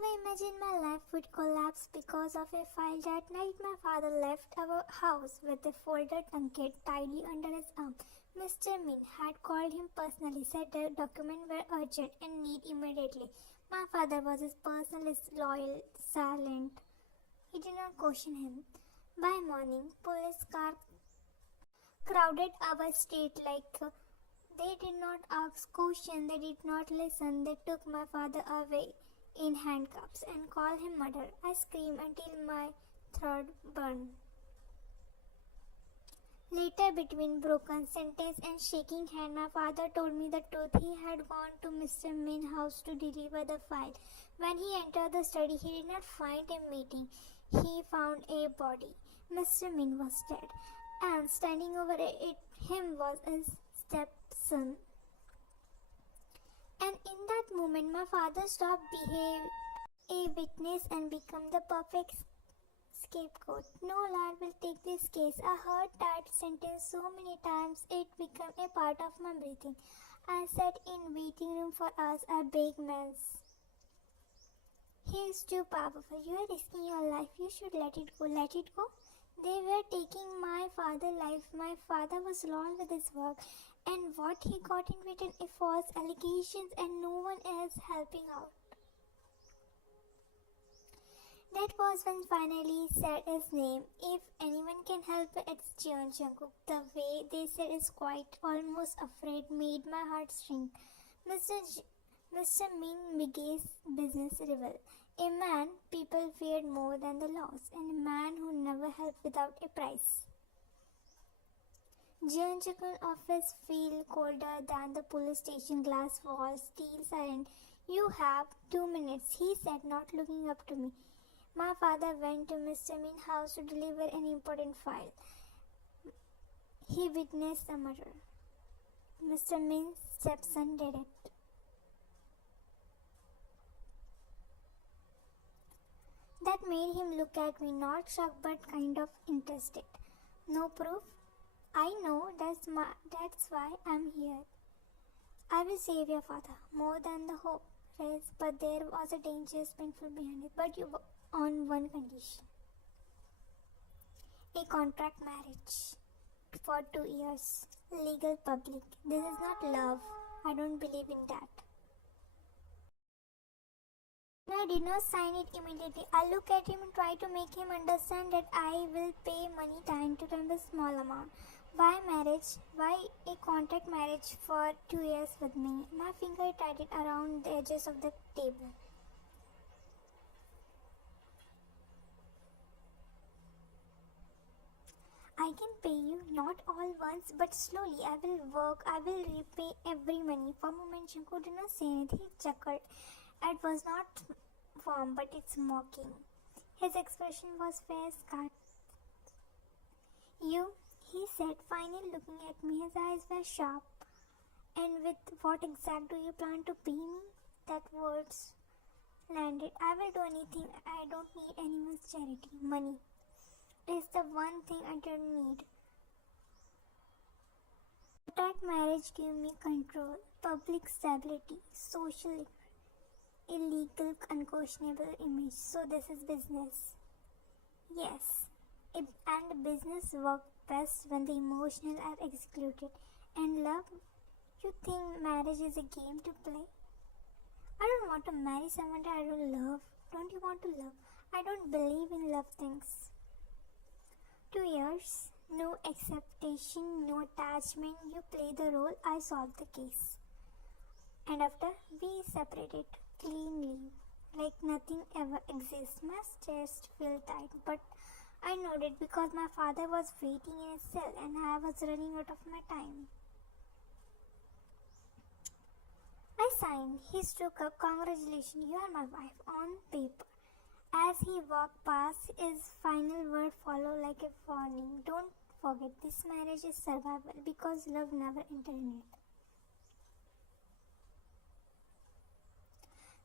Never imagined my life would collapse because of a file. That night, my father left our house with a folded trunket tightly under his arm. Mr. Min had called him personally, said the documents were urgent and need immediately. My father was his personalist, loyal, silent. He did not question him. By morning, police car crowded our street like they did not ask questions, they did not listen. They took my father away in handcuffs and called him murder. I screamed until my throat burned. Later, between broken sentence and shaking hand, my father told me the truth. He had gone to Mr. Min's house to deliver the file. When he entered the study, he did not find a meeting. He found a body. Mr. Min was dead, and standing over him was his stepson. And in that moment, my father stopped being a witness and became the perfect scapegoat. No lad will take this case. I heard that sentence so many times it became a part of my breathing. I sat in waiting room for hours. I begged man. He is too powerful. You are risking your life. You should let it go. Let it go. They were taking my father's life. My father was loyal with his work. And what he got in return is false allegations and no one else helping out. That was when finally said his name. If anyone can help, it's Jeon Jungkook. The way they said is quite almost afraid made my heart shrink. Mr. Min biggest business rival. A man people feared more than the laws, and a man who never helped without a price. Jeon Jungkook's office feel colder than the police station. Glass walls, steel siren. You have 2 minutes, he said, not looking up to me. My father went to Mr. Min's house to deliver an important file. He witnessed the murder. Mr. Min's stepson did it. That made him look at me, not shocked but kind of interested. No proof? I know, that's why I'm here. I will save your father, more than the hope, race, but there was a dangerous painful behind it. But you on one condition. A contract marriage for 2 years. Legal public. This is not love. I don't believe in that. I did not sign it immediately. I look at him and try to make him understand that I will pay money time to time a small amount. Why marriage? Why a contract marriage for 2 years with me? My finger tied it around the edges of the table. I can pay you, not all once, but slowly. I will work, I will repay every money. For a moment, Jungkook did not say anything. He chuckled. It was not warm, but it's mocking. His expression was face cut. You, he said, finally looking at me. His eyes were sharp. And with what exact do you plan to pay me? That words landed. I will do anything. I don't need anyone's charity. Money is the one thing I don't need. Contract marriage gave me control, public stability, social illegal, unquestionable image. So this is business. Yes, and business works best when the emotional are executed. And love? You think marriage is a game to play? I don't want to marry someone that I don't love. Don't you want to love? I don't believe in love things. 2 years, no acceptation, no attachment. You play the role, I solve the case. And after, we separated cleanly, like nothing ever exists. My chest felt tight, but I nodded because my father was waiting in his cell and I was running out of my time. I signed. He spoke up. Congratulations, you are my wife on paper. As he walked past, his final word followed like a warning. Don't forget, this marriage is survival because love never entered in it.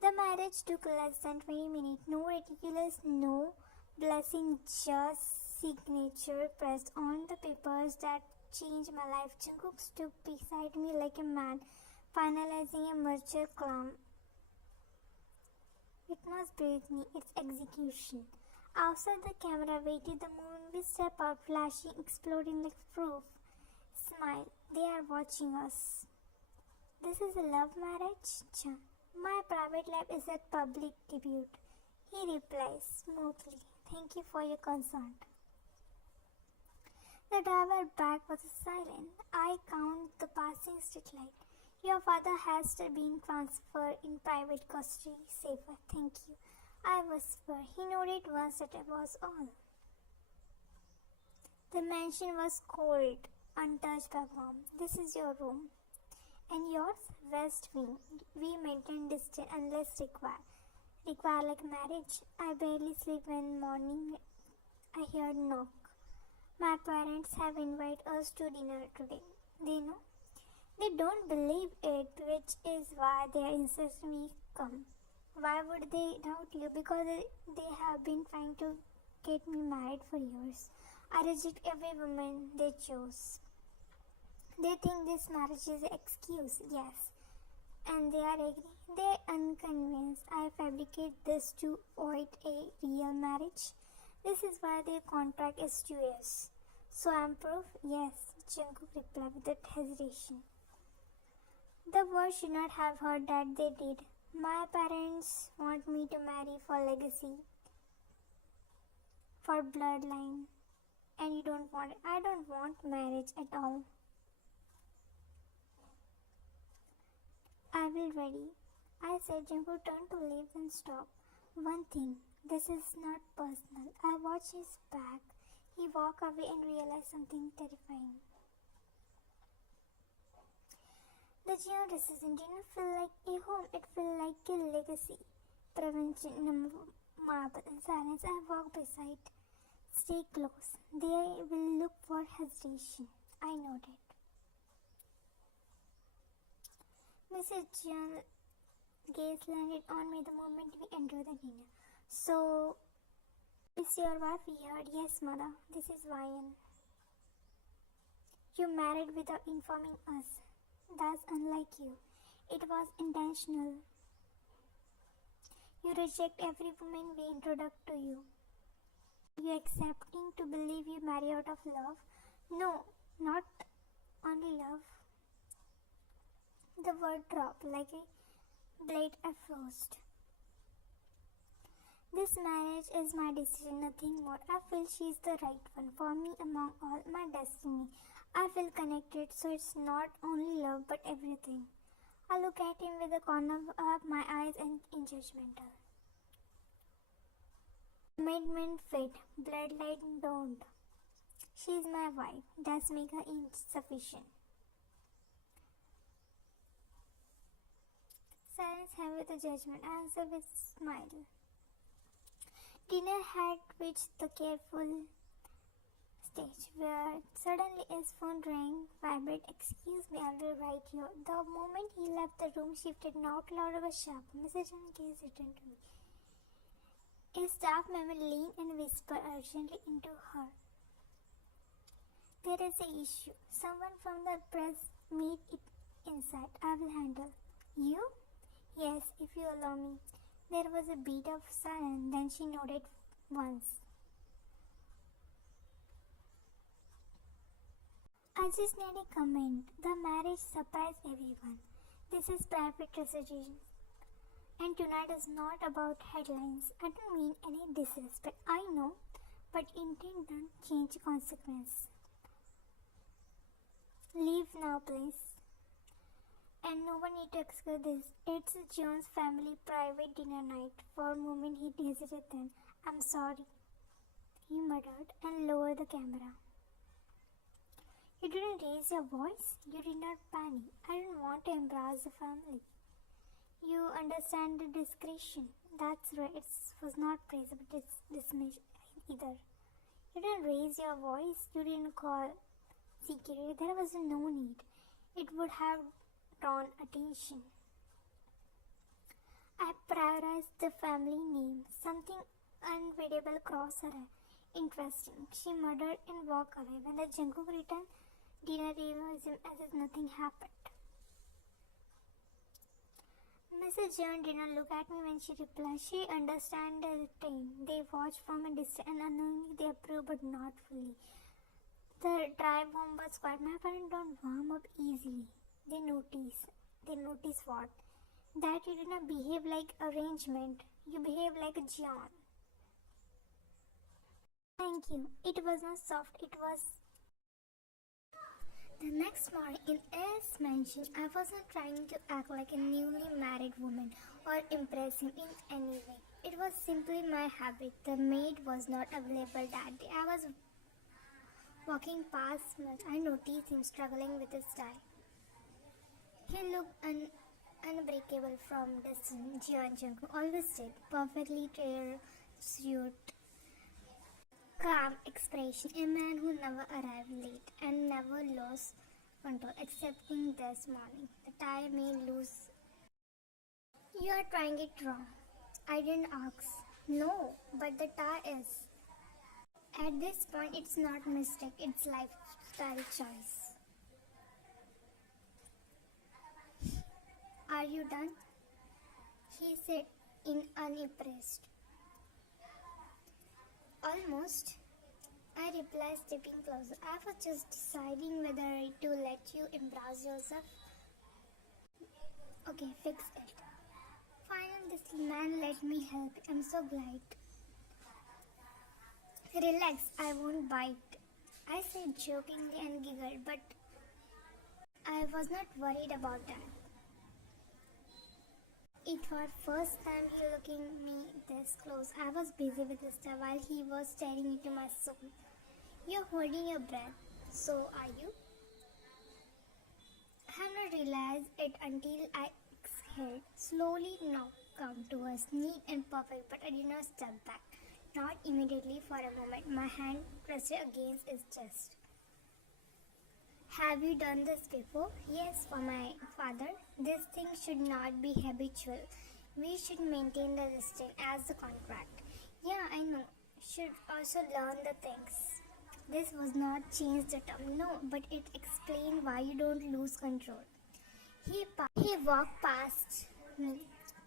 The marriage took less than 20 minutes. No ridiculous, no blessing, just signature pressed on the papers that changed my life. Jungkook stood beside me like a man finalizing a merger claim. It must breathe me its execution. Outside the camera waited the moment we step out, flashing, exploding like proof. Smile, they are watching us. This is a love marriage? Cha. My private life is a public debut. He replies smoothly, thank you for your concern. The driver back was silent. I count the passing street light. Your father has been transferred in private custody. Safer, thank you. I whispered. He nodded once that was all. The mansion was cold, untouched by warmth. This is your room. And yours? West wing. We maintain distance unless required. Require like marriage. I barely sleep when morning I hear knock. My parents have invited us to dinner today. They know. They don't believe it, which is why they insist we come. Why would they doubt you? Because they have been trying to get me married for years. I reject every woman they chose. They think this marriage is an excuse, yes. And they are agree. They are unconvinced. I fabricate this to avoid a real marriage. This is why their contract is 2 years. So I'm proof? Yes, Jungkook replied without hesitation. The world should not have heard that they did. My parents want me to marry for legacy, for bloodline, and you don't want it. I don't want marriage at all. I will ready. I said Jungkook turned to leave and stop. One thing, this is not personal. I watched his back. He walked away and realized something terrifying. The Geo decision didn't feel like a home, it felt like a legacy. Prevention in marble and silence. I walked beside. Stay close. They will look for hesitation. I nodded. Mrs. Jean's gaze landed on me the moment we entered the dinner. So, is your wife here? Yes, mother. This is Ryan. You married without informing us. That's unlike you. It was intentional. You reject every woman we introduce to you. You accepting to believe you marry out of love? No, not only love. The word dropped like a blade at frost. This marriage is my decision, nothing more. I feel she is the right one for me among all my destiny. I feel connected, so it's not only love but everything. I look at him with the corner of my eyes and in judgmental. Commitment fit, bloodline don't. She is my wife. That's make her insufficient. Silence heavy with a judgment, answer with smile. Dinner had reached the careful stage where suddenly his phone rang, vibrate. Excuse me, I will write you. The moment he left the room shifted, not loud but sharp. Message and case returned to me. A staff member leaned and whispered urgently into her. There is an issue. Someone from the press meet it inside. I will handle. You? Yes, if you allow me. There was a beat of silence, then she nodded once. I just need a comment. The marriage surprised everyone. This is private decision. And tonight is not about headlines. I don't mean any disrespect. I know, but intent don't change consequence. Leave now, please. And no one need to excuse this. It's John's family private dinner night. For a moment he hesitated then. I'm sorry, he muttered and lowered the camera. You didn't raise your voice? You did not panic. I didn't want to embarrass the family. You understand the discretion. That's right. It was not praise but dismiss either. You didn't raise your voice. You didn't call security. There was no need. It would have drawn attention. I prioritized the family name. Something unreadable crossed her. Interesting. She muttered and walked away. When the Jungkook returned, dinner realized him as if nothing happened. Mrs. John did not look at me when she replied. She understood the thing. They watched from a distance and unknowingly they approved but not fully. The drive home was quiet. My parents don't warm up easily. They notice. They notice what? That you did not behave like arrangement. You behave like a John. Thank you. It was not soft. It was. The next morning in as mentioned, I wasn't trying to act like a newly married woman or impress him in any way. It was simply my habit. The maid was not available that day. I was walking past him. I noticed him struggling with his tie. He looked unbreakable from distance. Jian Jungkook always did. Perfectly tailored suit, calm expression, a man who never arrived late and never lost control, excepting this morning. The tie may lose. You are trying it wrong. I didn't ask. No, but the tie is. At this point, it's not a mistake, it's lifestyle choice. Are you done? He said in unimpressed. Almost. I replied, stepping closer. I was just deciding whether to let you embrace yourself. Okay, fix it. Finally, this man let me help. I'm so glad. Relax, I won't bite. I said jokingly and giggled, but I was not worried about that. It was first time he looking me this close. I was busy with his stuff while he was staring into my soul. You're holding your breath. So are you? I have not realized it until I exhaled. Slowly now come towards neat and perfect, but I did not step back. Not immediately for a moment. My hand pressed against his chest. Have you done this before? Yes, for my father. This thing should not be habitual. We should maintain the distance as the contract. Yeah, I know. Should also learn the things. This was not change the term, no, but it explained why you don't lose control. He walked past me,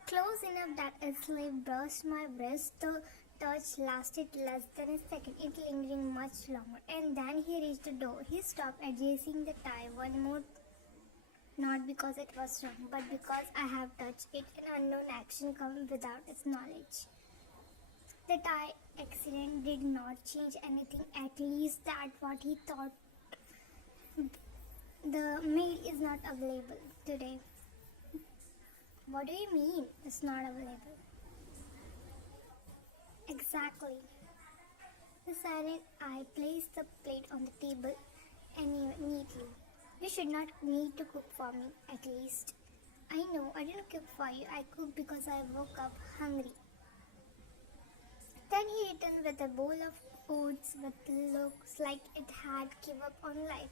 close enough that his sleeve brushed my wrist. The touch lasted less than a second, it lingering much longer, and then he reached the door. He stopped adjusting the tie one more, not because it was wrong, but because I have touched it. An unknown action comes without its knowledge. The tie accident did not change anything, at least that what he thought. The maid is not available today. What do you mean it's not available? Exactly. The silent eye placed the plate on the table and neatly. You should not need to cook for me, at least. I know, I didn't cook for you. I cooked because I woke up hungry. Then he returned with a bowl of oats with looks like it had given up on life.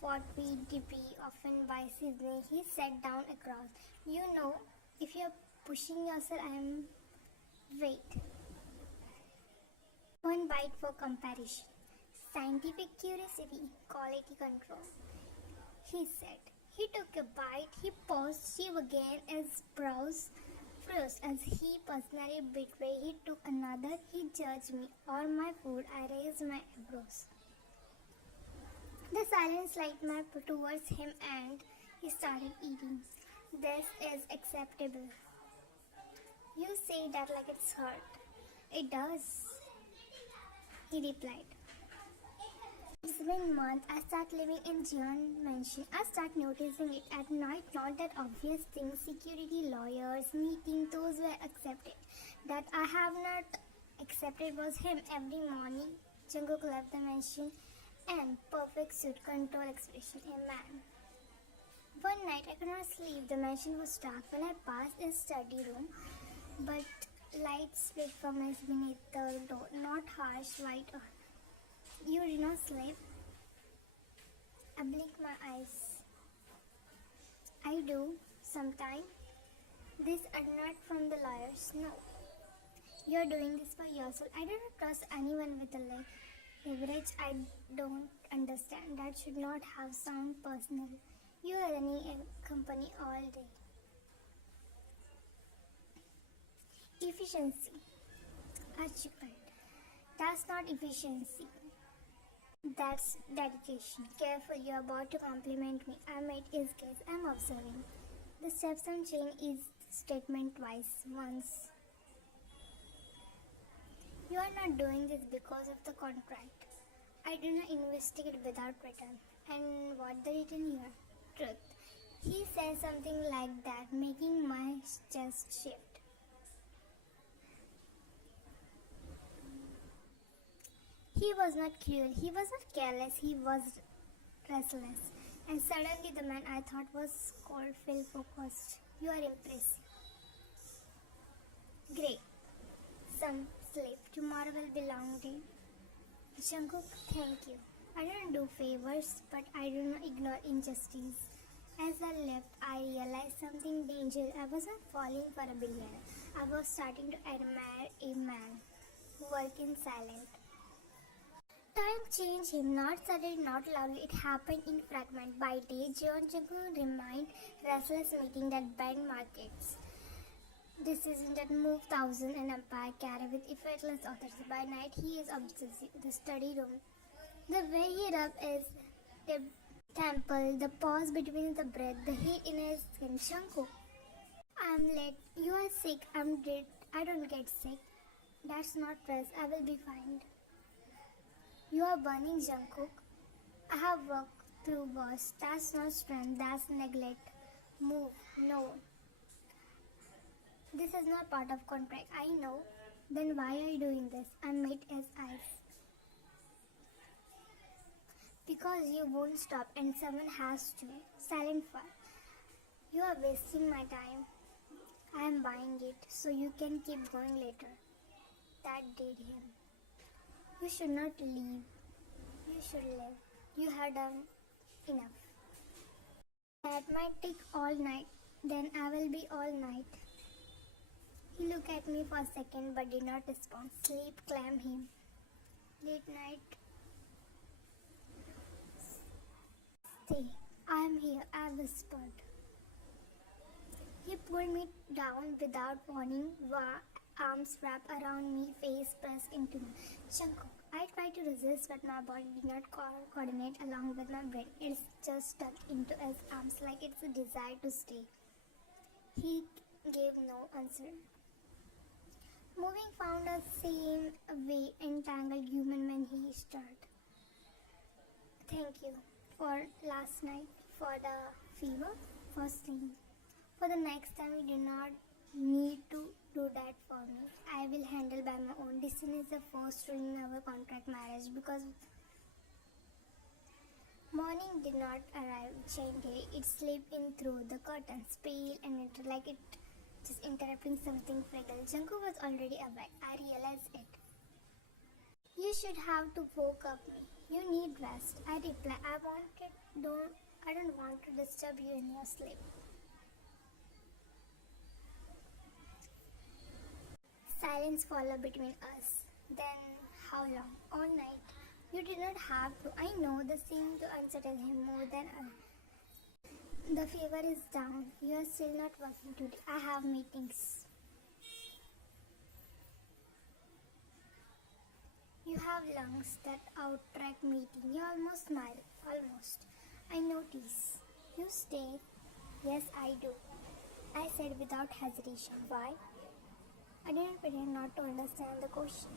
What we dippy often by seasoning. He sat down across. You know, if you're pushing yourself, wait. One bite for comparison. Scientific curiosity, quality control. He said. He took a bite. He paused. She again, his brows froze as he personally betrayed. He took another. He judged me or my food. I raised my eyebrows. The silence light my towards him and he started eating. This is acceptable. You say that like it's hurt. It does, he replied. It's been months. I start living in Jian Mansion. I start noticing it at night. Not that obvious things, security, lawyers, meeting, those were accepted. That I have not accepted was him. Every morning, Jungkook left the mansion and perfect suit, control, expression, a man. One night I could not sleep. The mansion was dark when I passed his study room, but light split from his beneath the door, not harsh white. You did not sleep? I blinked my eyes. I do, sometimes. These are not from the lawyers, no. You are doing this for yourself. I do not trust anyone with a leverage I don't understand. That should not have sound personal. You are running a company all day. Efficiency. Achievement. That's not efficiency. That's dedication. Careful, you're about to compliment me. I made his case. I'm observing. The steps on chain is statement twice. Once. You are not doing this because of the contract. I do not investigate without return. And what the written here? Truth. He says something like that, making my chest shift. He was not cruel, he was not careless, he was restless. And suddenly the man I thought was cold felt focused. You are impressive. Great. Some sleep. Tomorrow will be long day. Jungkook, thank you. I don't do favors, but I do not ignore injustice. As I left, I realized something dangerous. I was not falling for a billionaire. I was starting to admire a man who worked in silence. Time changed him, not suddenly, not loudly. It happened in fragment. By day, John Jungkook remained restless, meeting that bend markets. Decisions that move thousands and empire carry with effortless authority. By night, he is obsessive. The study room. The way he rubs his temple, the pause between the breath, the heat in his skin. Jungkook, I'm late. You are sick. I'm dead. I don't get sick. That's not rest. I will be fine. You are burning, Jungkook. I have worked through worse. That's not strength, that's neglect. Move. No. This is not part of contract. I know. Then why are you doing this? I made his eyes. Because you won't stop and someone has to. Silent fire. You are wasting my time. I am buying it so you can keep going later. That did him. You should not leave. You should live. You have done enough. That might take all night. Then I will be all night. He looked at me for a second but did not respond. Sleep claimed him. Late night. Stay. I am here, I whispered. He pulled me down without warning, arms wrapped around me, face pressed into me. Jungkook. I tried to resist, but my body did not coordinate along with my brain. It's just stuck into his arms like it's a desire to stay. He gave no answer. Moving found the same way entangled human when he stirred. Thank you for last night, for the fever, for sleep. For the next time, you do not need to do that for me. I will handle by my own. Destiny is the first rule in our contract marriage because morning did not arrive gently. It slipped in through the curtains, pale and like it just interrupting something fragile. Jungkook was already awake. I realized it. You should have to woke up me. You need rest. I replied. I don't want to disturb you in your sleep. Silence followed between us. Then, how long? All night. You did not have to. I know the seemed to unsettle him more than the fever is down. You are still not working today. I have meetings. You have lungs that outtrack meeting. You almost smile. Almost. I notice. You stay. Yes, I do. I said without hesitation. Why? I didn't pretend not to understand the question.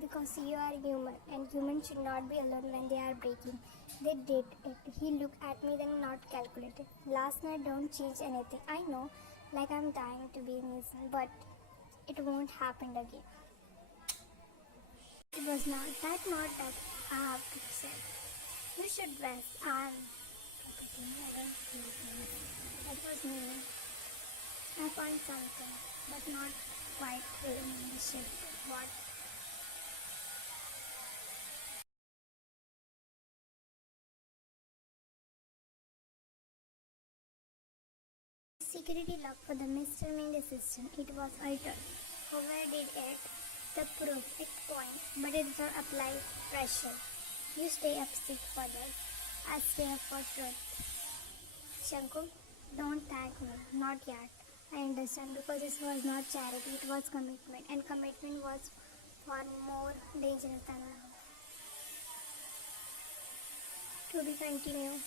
Because you are human, and humans should not be alone when they are breaking. They did it. He looked at me, then not calculated. Last night don't change anything. I know, like I'm dying to be missing, but it won't happen again. It was not that I have to say. You should rest. I'm repeating. I don't feel things. That was me. I found something, but not quite in the shape. What? Security lock for the Mr. Ming system. It was altered. Whoever did it, the proof, it point, but it does not apply pressure. You stay up sick for this. I stay up for truth. Jungkook, don't thank me. Not yet. I understand, because this was not charity, it was commitment, and commitment was far more dangerous than love. To be continued.